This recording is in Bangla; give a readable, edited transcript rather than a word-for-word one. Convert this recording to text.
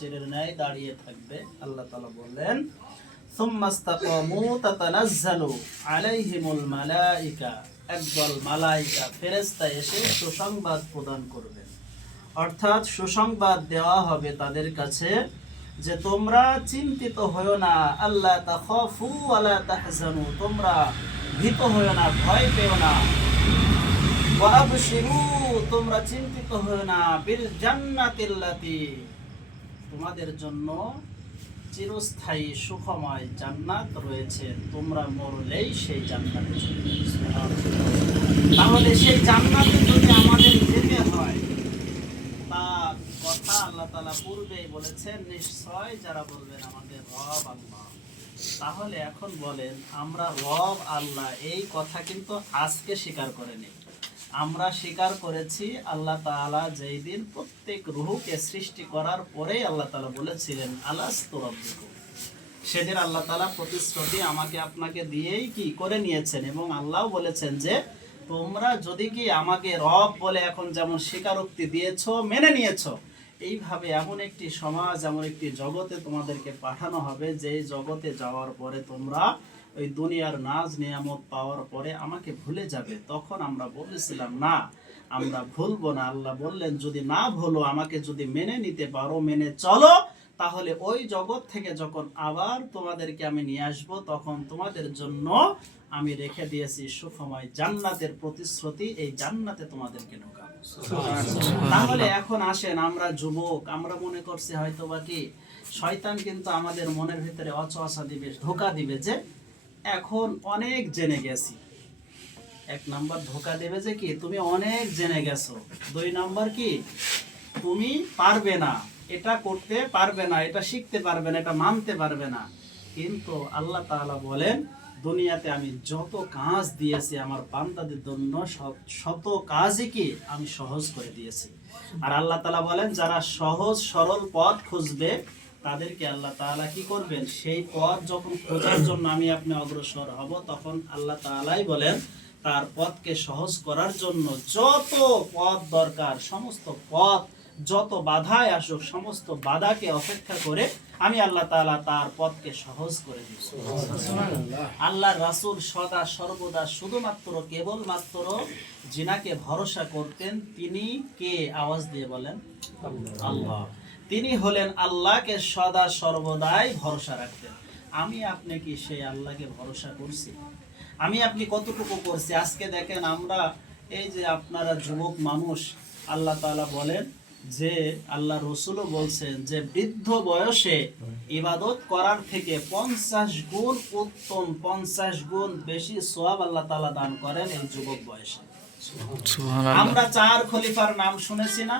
চিরের ন্যায় দাঁড়িয়ে থাকবে। আল্লাহ তাআলা বললেন সুম্মাস্তাকামু তাতানাজ্জালু আলাইহিমুল মালাইকা, একদল মালাইকা ফেরেশতা এসে সুসংবাদ প্রদান করবে, অর্থাৎ সুসংবাদ দেওয়া হবে তাদের কাছে যে তোমরা চিন্তিত হয়ো না, আল্লাহ তাখাফু ওয়ালা তাহজানু, তোমরা ভীত হয়ো না, ভয় পেও না, ওয়া আবশিরু, তোমরা চিন্তিত হয়ো না, বিল জান্নাতিল্লাতি, তোমাদের জন্য চিরস্থায়ী সুখময় জান্নাত রয়েছে, তোমরা মরলেই সেই জান্নাতে চলে যাবে। তাহলে সেই জান্নাতে যদি আমাদের যেতে হয়, তার কথা আল্লাহ তাআলা পূর্বেই বলেছেন, নিশ্চয় যারা বলবেন আমাদের রব আল্লাহ। তাহলে এখন বলেন, আমরা রব আল্লাহ এই কথা কিন্তু আজকে স্বীকার করেনি, আমরা স্বীকার করেছি আল্লাহ তাআলা যেই দিন প্রত্যেক রূহকে সৃষ্টি করার পরেই আল্লাহ তাআলা বলেছিলেন আলাস্তু রাব্বুকুম, সেদিন আল্লাহ তাআলা প্রতিশ্রুতি আমাকে আপনাকে দিয়েই কি করে নিয়েছেন, এবং আল্লাহ বলেছেন যে তোমরা যদি কি আমাকে রব বলে এখন যেমন স্বীকারোক্তি দিয়েছো, মেনে নিয়েছো, এইভাবে এমন একটি সমাজ, এমন একটি জগতে তোমাদেরকে পাঠানো হবে, যেই জগতে যাওয়ার পরে তোমরা ওই দুনিয়ার নাজ নিয়ামত পাওয়ার পরে আমাকে ভুলে যাবে। তখন আমরা বলেছিলাম না, আমরা ভুলবো না। আল্লাহ বললেন যদি না ভুলো, আমাকে যদি মেনে নিতে পারো, মেনে চলো, তাহলে ওই জগৎ থেকে যখন আবার তোমাদেরকে আমি নিয়ে আসবো, তখন তোমাদের জন্য আমি রেখে দিয়েছি সুখময় জান্নাতের প্রতিশ্রুতি, এই জান্নাতে তোমাদেরকে ঢোকাবো। তাহলে এখন আসেন, আমরা যুবক, আমরা মনে করছি হয়তো বা কি শয়তান কিন্তু আমাদের মনের ভিতরে অচোয়াশা দিবে, ধোঁকা দিবে যে এখন অনেক জেনে গেছি। এক নাম্বার ধোঁকা দেবে যে কি তুমি অনেক জেনে গেছো, দুই নাম্বার কি তুমি পারবে না, এটা করতে পারবে না, এটা শিখতে পারবে না, এটা মানতে পারবে না। কিন্তু আল্লাহ তাআলা বলেন দুনিয়াতে আমি যত কাজ দিয়েছি আমার বান্দাদের জন্য শত কাজই কি আমি সহজ করে দিয়েছি। আর আল্লাহ তাআলা বলেন যারা সহজ সরল পথ খুঁজবে তাদেরকে আল্লাহ তাআলা কি করবেন, সেই পথ যখন খোঁজার জন্য আমি আপনি অগ্রসর হব, তখন আল্লাহ তাআলাই বলেন তার পথকে সহজ করার জন্য যত পথ দরকার, সমস্ত পথ যত বাধায় আসুক, সমস্ত বাধাকে অপেক্ষা করে আমি আল্লাহ তাআলা তার পথকে সহজ করে দিয়েছি। আল্লাহর রাসূল সদা সর্বদা শুধুমাত্র কেবলমাত্র যিনাকে ভরসা করতেন, তিনি কে? আওয়াজ দিয়ে বলেন আল্লাহ। তিনি হলেন আল্লাহকে সদা সর্বদাই ভরসা রাখতেন। আমি আপনি কি সেই আল্লাহকে ভরসা করছি? আমি আপনি কতটুকু করছি? আজকে দেখেন আমরা এই যে আপনারা যুবক মানুষ, আল্লাহ তাআলা বলেন যে আল্লাহ রসুলও বলছেন যে বৃদ্ধ বয়সে ইবাদত করার থেকে 50 গুণ উত্তম, 50 গুণ বেশি সওয়াব আল্লাহ তাআলা দান করেন এই যুবক বয়সে। আমরা 4 খলিফার নাম শুনেছি না?